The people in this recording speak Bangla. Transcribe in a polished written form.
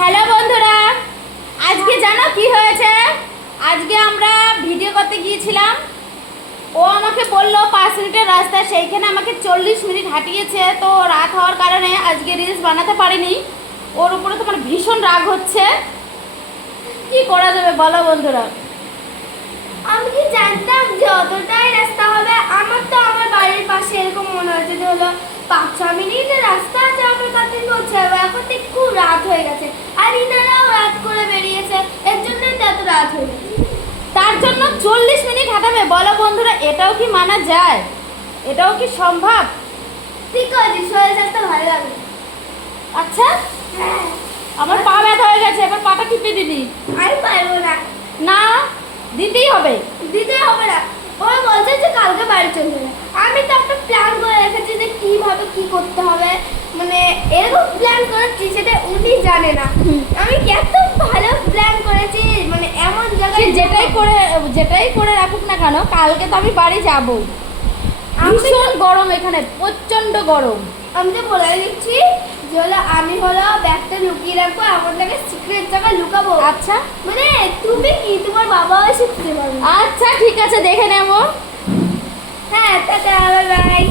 হ্যালো বন্ধুরা, আজকে জানো কি হয়েছে? আজকে আমরা ভিডিও করতে গিয়েছিলাম। ও আমাকে বললো 5 মিনিটের রাস্তা, সেইখানে আমাকে 40 মিনিট হাঁটিয়েছে। তো রাত হওয়ার কারণে আজকে রিলস বানাতে পারিনি। ওর উপরে তোমার ভীষণ রাগ হচ্ছে। কি করা যাবে বলো বন্ধুরা? আমি কি জানতাম যে অতটাই রাস্তা হবে? আমার তো আমার বাড়ির পাশে এরকম মনে হচ্ছে যে হলো 5-6 মিনিটের রাস্তা আছে, আমরা তাতে পৌঁছে যাবো। এখন তো খুব রাত হয়ে গেছে, আর ইনারাও রাত করে বেরিয়েছে, এর জন্যই তো এত রাত হয়ে গেছে। তার জন্য 40 মিনিট হাঁটাবে বলো বন্ধুরা? এটাও কি মানা যায়? এটাও কি সম্ভব? ঠিক আছে, শরীর স্বাস্থ্য ভালো লাগবে। আচ্ছা, হ্যাঁ, আমার পা ব্যথা হয়ে গেছে, এবার পাটা টিপে দিবি? আমি পারবো না, না, দিতেই হবে। দিতে হবে না। ওরা বলছে যে কালকে বাড়ি চলে যাবে। আমি তো একটা প্ল্যান করে রেখেছি যে কিভাবে কি করতে হবে, মানে এরকম প্ল্যান করেছি সেটা উনি জানে না। আমি এত ভালো প্ল্যান করেছি, মানে এমন সে জায়গায় যেটাই করে রাখুক না কেন, কালকে তো আমি বাড়ি যাবো। ভীষণ গরম এখানে, প্রচন্ড গরম। আমি তো বলে দিচ্ছি যে হলো আমি হলো ব্যাগটা লুকিয়ে রাখবো, এমন জায়গায় সিক্রেট জায়গায় লুকাবো। আচ্ছা মানে তুমি কি, তোমার বাবা এসে খুঁজে পাবে। আচ্ছা, ঠিক আছে, দেখে নেবো। হ্যাঁ, টাটা, বাই বাই।